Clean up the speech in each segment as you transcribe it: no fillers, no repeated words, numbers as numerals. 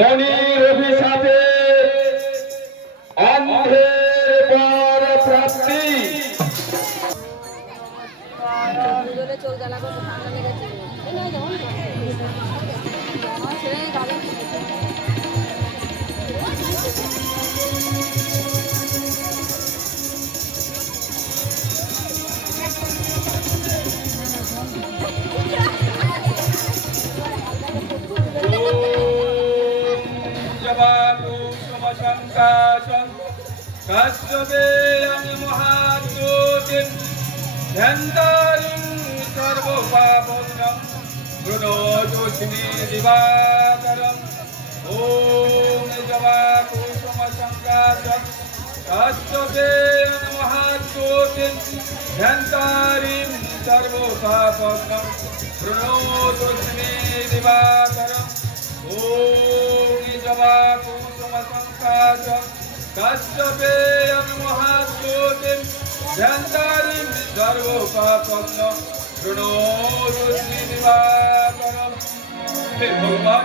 মনির অভিশাপে অন্ধের বর প্রাপ্তি। কাশ্যপেয়ং মহাজ্যোতিং ধ্যানতারিং সর্বপাপগ্নং প্রণতোऽস্মি দিবাকরং। ওম জবাকুসুমসংকাশং কাশ্যপেয়ং মহাজ্যোতিং ধ্যানতারিং সর্বপাপগ্নং প্রণতোऽস্মি দিবাকরং। ওম জবাকুসুমসংকাশং কাশ্যপেয়ং মহাজ্যোতিং ধ্যানতারিং সর্বপাপগ্নং প্রণতোऽস্মি দিবাকরং। হে ভগবান,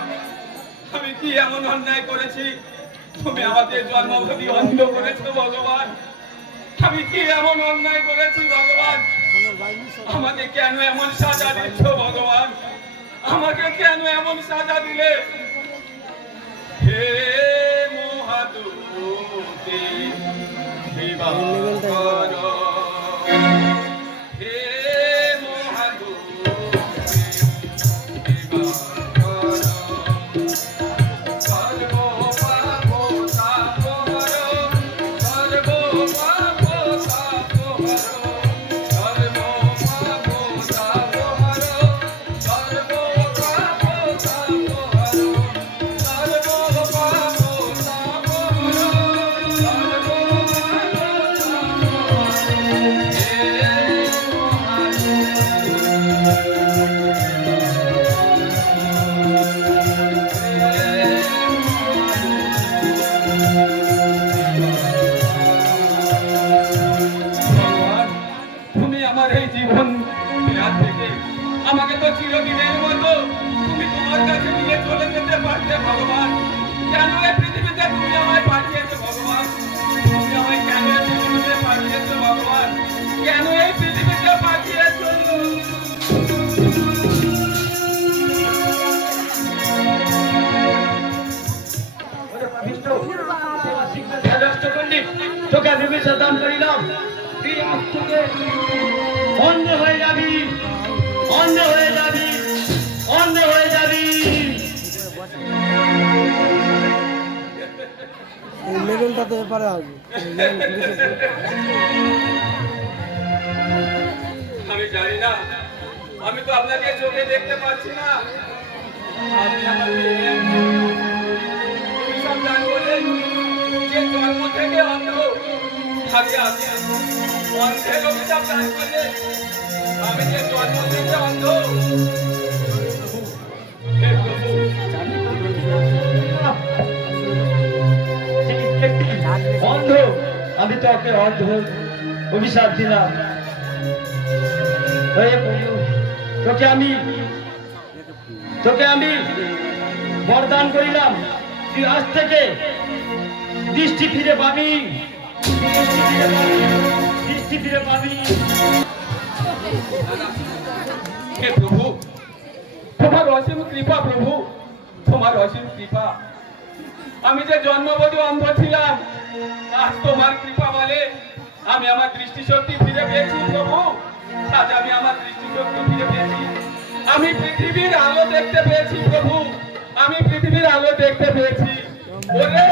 আমি কি এমন অন্যায় করেছি তুমি আমাদের জন্মভূমি অন্ধ করেছো ভগবান? আমি কি এমন অন্যায় করেছি ভগবান? আমাকে কেন এমন সাজা দিচ্ছ ভগবান? আমাকে কেন এমন সাজা দিলে? হে মহাদুতি দিবাকর, হে মহাদুতি দিবাকর, সর্বপাপ তাপহর, সর্বপাপ তাপহর, সর্বপাপ তাপহর, সর্বপাপ তাপহর, আমাকে তো চিরদিনের মতো তুমি তোমার কাছে নিয়ে চলে যেতে পারতে ভগবান। কেন এই পৃথিবীতে তুমি আমায় পাঠিয়েছো ভগবান? তুমি আমায় কেন এই পৃথিবীতে পাঠিয়েছো ভগবান? কেন এই পৃথিবীতে পাঠিয়েছো? তোকে আমি বিসর্জন করিলাম, তুই আজ থেকে অন্ধ হয়ে যাবি, অন্ধ হয়ে যাবি, অন্ধ হয়ে যাবি। লেভেলটা তো এপারে আসবে। আমি জানি না, আমি তো আপনাকে চোখে দেখতে পাচ্ছি না। আপনি আমাকে অভিশাপ দান করলেন যে জন্ম থেকে অন্ধ। আগে আপনি অন্ধের অভিশাপ দান করলেন, আমি যে জন্ম থেকে অন্ধ। হে প্রভু, অন্ধ, আমি তোকে অন্ধ অভিশাপ দিলাম। তোকে আমি বরদান করিলাম, তুই আজ থেকে দৃষ্টি ফিরে পাবি, দৃষ্টি ফিরে পাবি। হে প্রভু, তোমার অসীম কৃপা প্রভু, তোমার অসীম কৃপা। আমি যে জন্মবধূ অন্ধ ছিলাম, আজ তোমার কৃপা বলে আমি আমার দৃষ্টিশক্তি ফিরে পেয়েছি প্রভু। আজ আমি আমার দৃষ্টিশক্তি ফিরে পেয়েছি, আমি পৃথিবীর আলো দেখতে পেয়েছি প্রভু, আমি পৃথিবীর আলো দেখতে পেয়েছি। ওরে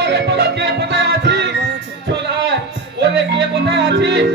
ওরে, তোরা কে কোথায় আছিস? চলে আয়। ওরে কে কোথায় আছিস?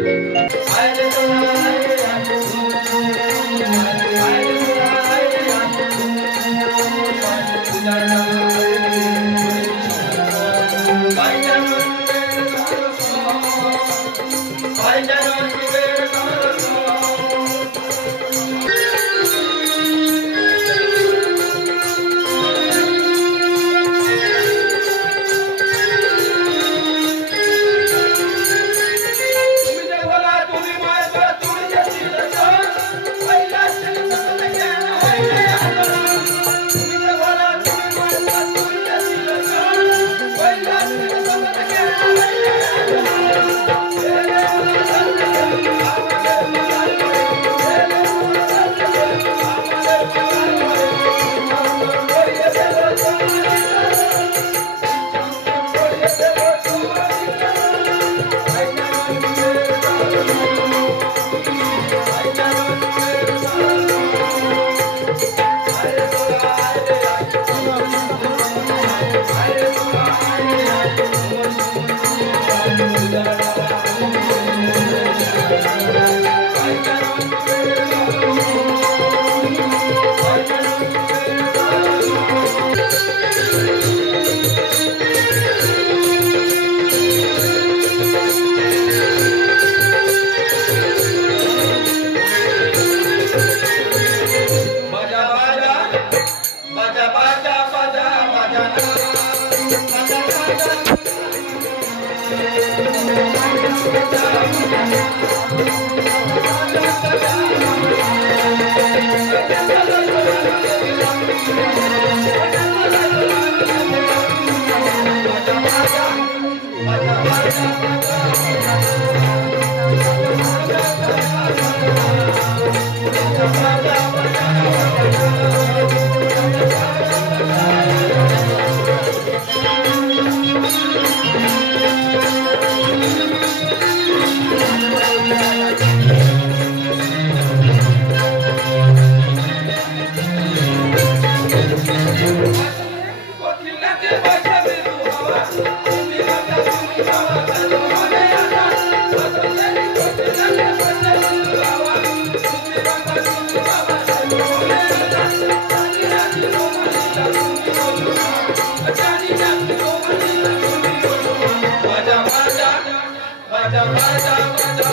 বাজা বাজা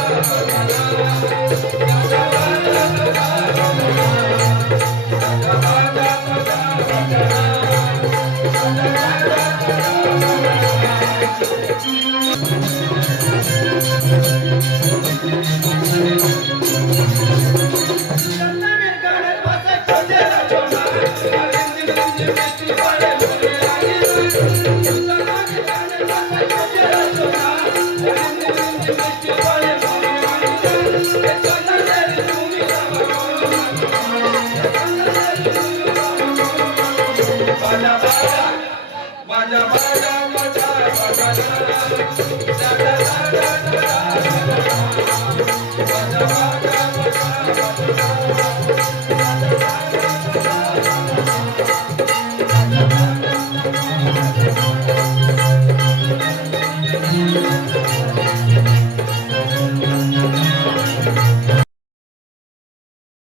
বাজা